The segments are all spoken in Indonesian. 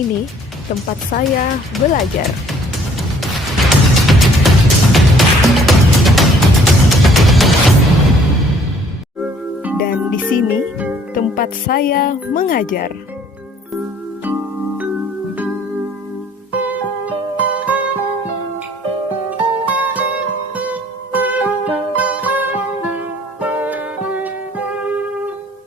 sini tempat saya belajar. Dan di sini tempat saya mengajar.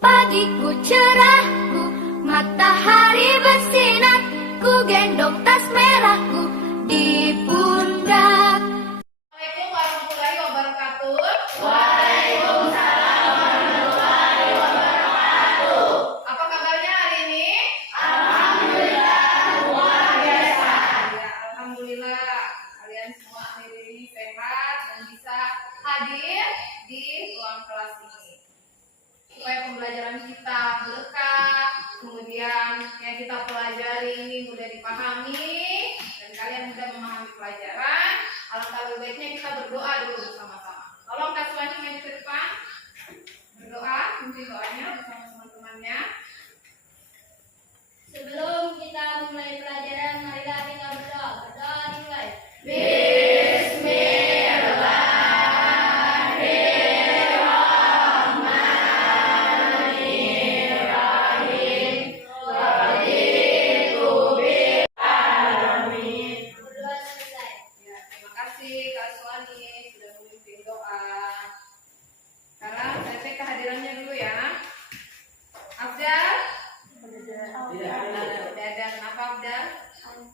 Pagiku cerahku, matahari bersinar, ku gendong tas merahku di pundak. Assalamualaikum warahmatullahi wabarakatuh. Waalaikumsalam warahmatullahi wabarakatuh. Apa kabarnya hari ini? Alhamdulillah luar biasa. Ya, alhamdulillah kalian semua hari ini sehat dan bisa hadir di ruang kelas ini. Supaya pembelajaran kita berkah, kemudian yang kita pelajari ini mudah dipahami dan kalian mudah memahami pelajaran. Alangkah lebih baiknya kita berdoa dulu bersama-sama. Tolong Kak Suwani maju ke depan. Berdoa, kunci doanya bersama teman-temannya. Sebelum kita mulai pelajaran, marilah kita berdoa. Berdoa dimulai. Berdoa selesai. Ya, terima kasih Kak Suwani sudah memimpin doa. Sekarang saya cek kehadirannya dulu ya. Abdal? Tidak ada. Kenapa Abdal?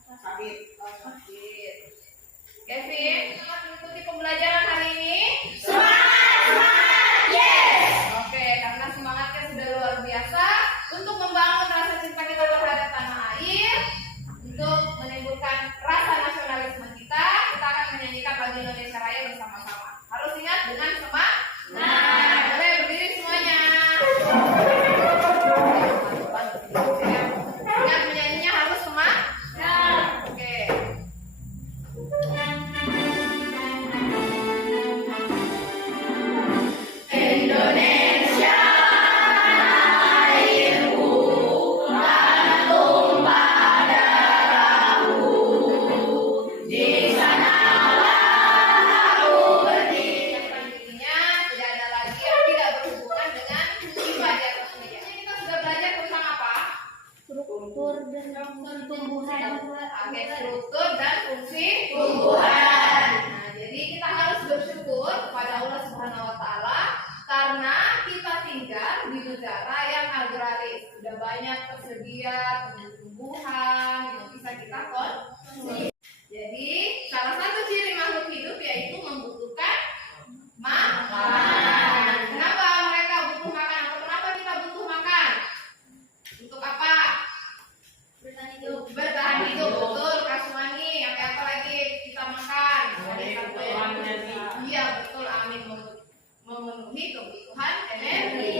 Sakit. Oh, sakit. Kevin, selamat mengikuti pembelajaran hari ini. Oke, karena semangatnya sudah luar biasa untuk membangun rasa cinta kita terhadap tanah air, untuk menimbulkan rasa nasionalisme kita akan menyanyikan lagu Indonesia Raya bersama-sama. Harus ingat dengan semangat. Boleh berdiri semuanya. Ingat menyanyinya harus semangat. Oke. Yang selanjutnya tidak ada lagi yang tidak berhubungan dengan fungsi pada atas meja. Ini kita sudah belajar tentang apa? Struktur dan tumbuhan. Oke, struktur dan fungsi tumbuhan. Nah, jadi kita harus bersyukur kepada Allah Subhanahu wa taala karena kita tinggal di negara yang agraris. Sudah banyak tersedia tumbuh-tumbuhan yang bisa kita konsumsi. Jadi, salah satu ciri makhluk hidup yaitu membutuhkan makan. Kenapa mereka butuh makan atau kenapa kita butuh makan? Untuk apa? Bertahan hidup. Bertahan hidup, betul Kak Suwani. Yang apa lagi kita makan? Iya betul, amin. Memenuhi kebutuhan energi.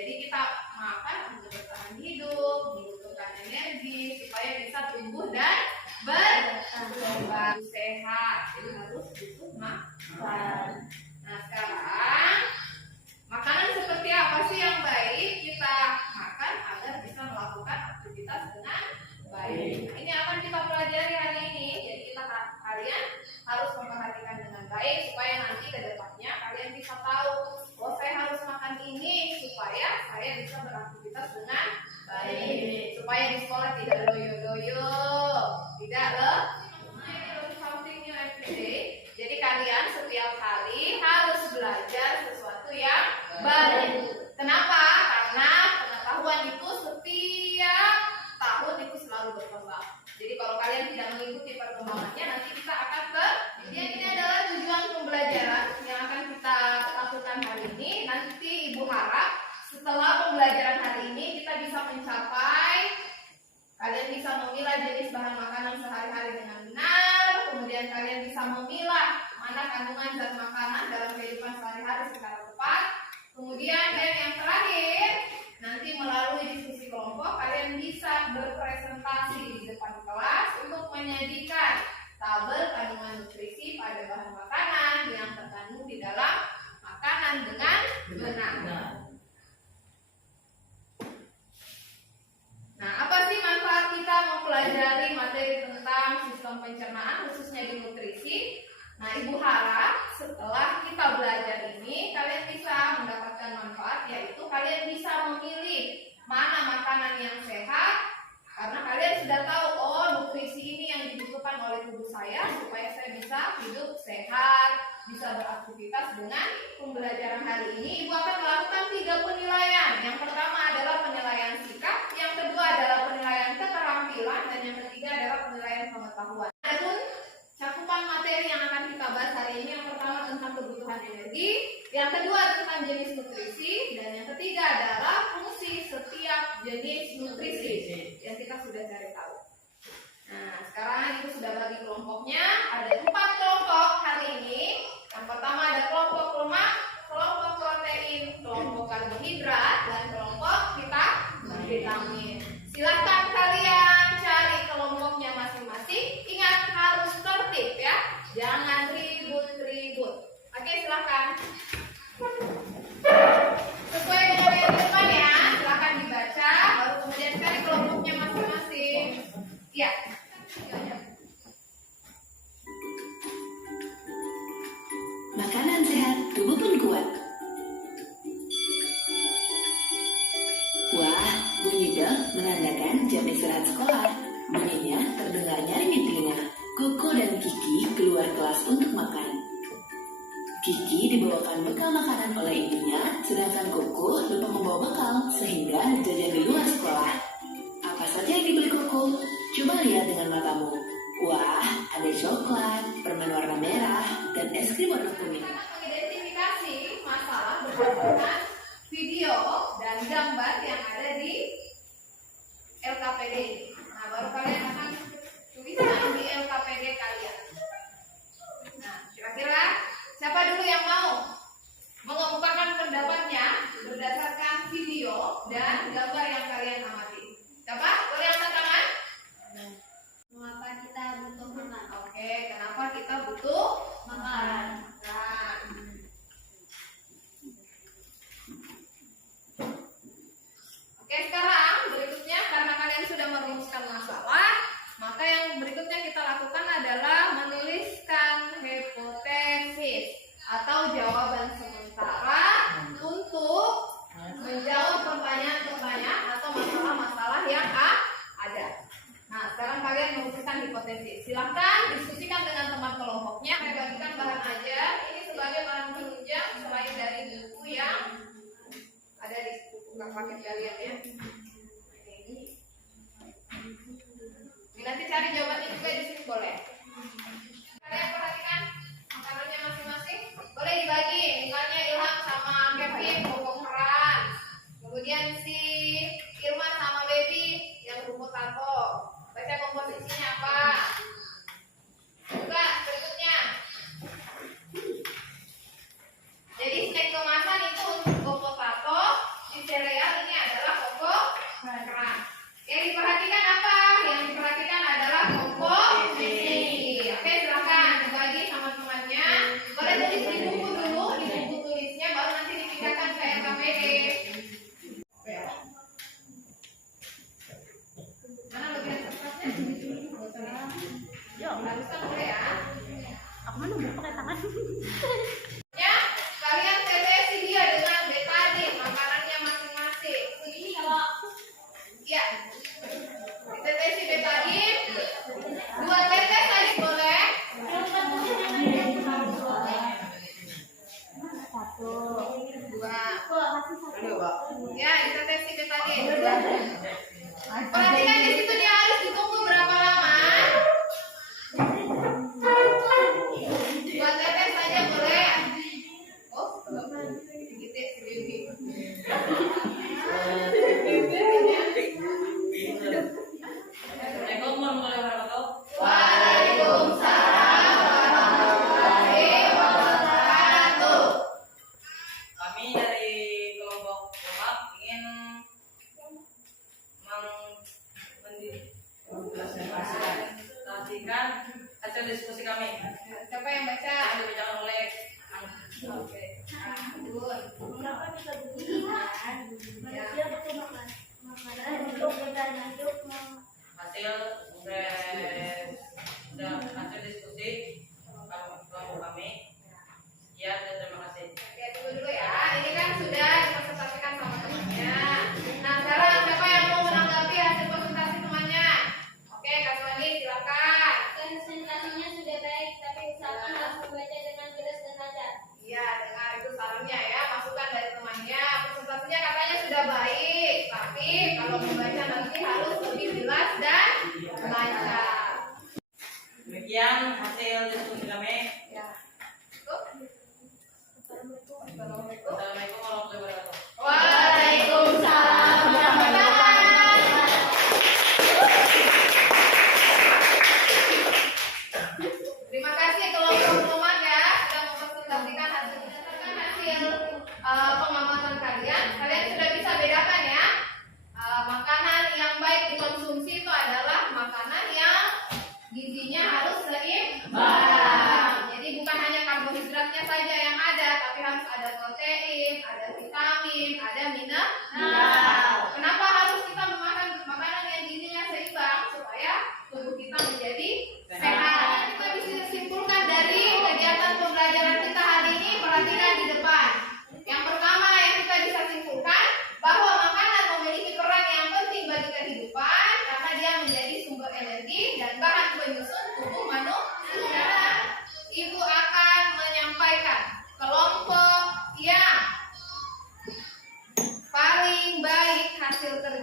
Jadi kita makan untuk bertahan hidup, membutuhkan energi supaya bisa tumbuh dan berkembang sehat. Jadi harus butuh makan. Nah sekarang makanan seperti apa sih yang baik kita makan agar bisa melakukan aktivitas dengan baik? Nah, ini akan kita pelajari hari ini. Jadi kalian harus memperhatikan dengan baik supaya nanti ke depannya kalian bisa tahu, oh saya harus makan ini supaya saya bisa beraktivitas dengan baik. Supaya di sekolah tidak loyo-loyo, tidak loh. Something new every day. Jadi kalian setiap hari harus belajar sesuatu yang baru. Kenapa? Karena pengetahuan itu setiap tahun itu selalu berkembang. Jadi kalau kalian tidak mengikuti perkembangannya, nanti kita akan ini adalah tujuan pembelajaran yang akan kita lakukan hari ini. Nanti Ibu harap setelah pembelajaran hari ini kita bisa mencapai, kalian bisa memilah jenis bahan makanan sehari-hari dengan benar. Kemudian kalian bisa memilah mana kandungan zat makanan dalam kehidupan sehari-hari secara tepat. Kemudian dan yang terakhir, nanti melalui diskusi kelompok kalian bisa berpresentasi di depan kelas untuk menyajikan tabel kandungan nutrisi pada bahan makanan yang terkandung di dalam makanan dengan benar. Nah, apa sih manfaat kita mana makanan yang sehat, karena kalian sudah tahu, oh nutrisi ini yang dibutuhkan oleh tubuh saya supaya saya bisa hidup sehat, bisa beraktivitas. Dengan pembelajaran hari ini, Ibu akan melakukan 3 penilaian. Yang pertama adalah penilaian sikap, yang kedua adalah penilaian keterampilan, dan yang ketiga adalah penilaian pengetahuan. Adapun cakupan materi yang akan kita bahas hari ini, yang pertama tentang kebutuhan energi, yang kedua tentang jenis nutrisi, dan yang ketiga adalah fungsi setiap jenis nutrisi yang kita sudah cari tahu. Nah, sekarang Ibu sudah bagi kelompoknya. Ada 4 kelompok hari ini. Yang pertama ada kelompok lemak, kelompok protein, kelompok karbohidrat, dan kelompok vitamin. Silahkan kalian cari kelompoknya masing-masing. Ingat harus tertib ya, jangan ribut-ribut. Oke, silahkan. Sesuai dengan yang di depan ya, silahkan dibaca, baru kemudian cari kelompoknya masing-masing. Ya. Makanan sehat, tubuh pun kuat. Wah, bunyi bel menandakan jam istirahat sekolah. Bunyinya terdengar nyaring di telinga. Koko dan Kiki keluar kelas untuk makan. Kiki dibawakan bekal makanan oleh ibunya, sedangkan Koko lupa membawa bekal sehingga jajan di luar sekolah. Apa saja yang dibeli Koko? Coba lihat dengan matamu. Wah, ada coklat, permen warna merah, dan es krim warna kuning. Kita mengidentifikasi masalah berdasarkan video dan gambar yang ada di LKPD. Nah, baru kalian akan tuliskan di LKPD kalian. Nah, kira-kira siapa dulu yang mau mengemukakan pendapatnya berdasarkan video dan gambar yang kalian amati? Siapa? Boleh angkat tangan? Mengapa kita butuh makan? Oke, kenapa kita butuh Makan. Nah, oke, sekarang berikutnya karena kalian sudah merumuskan masalah, maka yang berikutnya kita lakukan adalah menuliskan hipotesis atau jawaban sementara untuk menjawab pertanyaan-pertanyaan atau masalah-masalah yang ada. Nah, sekarang kalian merumuskan hipotesis. Silahkan diskusikan dengan teman kelompoknya. Saya bagikan bahan ajar. Ini sebagai bahan penunjang selain dari buku yang ada di buku paket kalian ya. Ini nanti cari jawabannya juga di sini boleh. Kalian perhatikan makanannya masing-masing. Boleh dibagi. Misalnya Ilham sama Kevin pokok keran. Kemudian si Irma sama Baby yang rumput tato. Baca komposisinya apa? Juga berikutnya. Jadi snack kemasan itu untuk koko tato, si sereal ini adalah koko keran. Yang diperhatikan apa? Yang diperhatikan adalah koko ini. Oke, silakan dibagi sama temannya. Boleh tulis di buku dulu, di buku tulisnya, baru nanti dipindahkan ke LKPD. Mana bagian kertasnya? Harusan boleh ya. Aku mana mau pakai tangan? Ya, kalian tetesi dia dengan betadin makanannya masing-masing. Begini kalau Ya, ditetesi betadin. 2 tetes tadi boleh. satu. 2. Kok kasih satu? Ya, ditetesi betadin. Perhatikan di situ dia harus ditunggu berapa lama? 2 tetes saja boleh. Oh, sedikit sedikit. Waalaikumsalam warahmatullahi wabarakatuh. Kami dari kelompok lemak ingin mendiskutasikan hasil diskusi kami. Siapa yang baca? Yang dibacakan oleh Oke. Gun. Mengapa kita butuh makan? Manusia butuh makan. Makanan untuk bertahan hidup. hasil hasil diskusi kelompok kami. Sekian dan terima kasih. Oke, tunggu dulu ya. Ini kan sudah dipresentasikan sama temannya. Nah, sekarang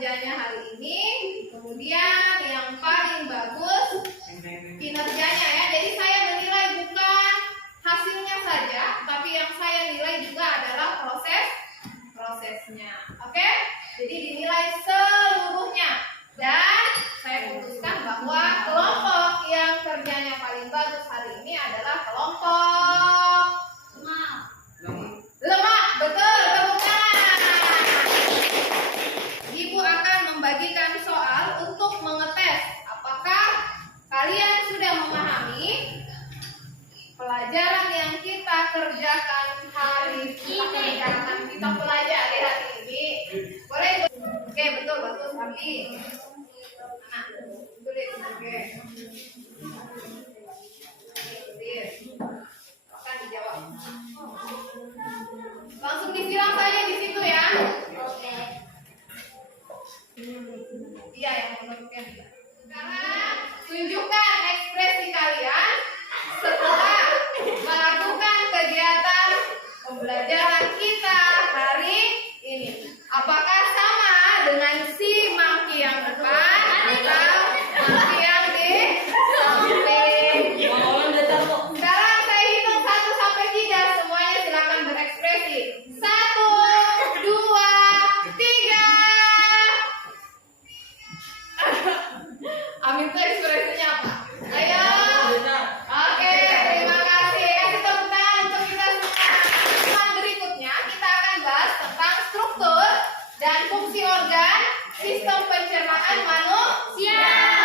kerjanya hari ini, kemudian yang paling bagus kinerjanya ya. Jadi saya menilai bukan hasilnya saja, tapi yang saya nilai juga adalah prosesnya. Oke? Jadi dinilai seluruhnya. Dan saya putuskan bahwa kelompok yang kerjanya paling bagus hari ini adalah kelompok lemak. Betul, tepuk tangan. Ibu akan membagikan soal untuk mengetes apakah kalian sudah memahami pelajaran yang kita kerjakan hari ini, yang akan kita pelajari hari ini. Boleh? Oke, betul, tapi nah, tulis, oke. Tulis. Akan dijawab. Langsung disiram saja di situ ya. Oke. Iya, yang menurutnya. Sekarang tunjukkan ekspresi kalian setelah melakukan kegiatan pembelajaran kita hari ini. Apakah sama dengan si mangki yang depan atau mangki yang di samping? Sekarang saya hitung 1 sampai 3, semuanya silakan berekspresi. 1, 2, 3. Amin tuh ekspresinya apa? Ayo. Oke, terima kasih. Kasih tepuk tangan untuk kita semua. Teman berikutnya kita akan bahas tentang struktur dan fungsi organ sistem pencernaan manusia.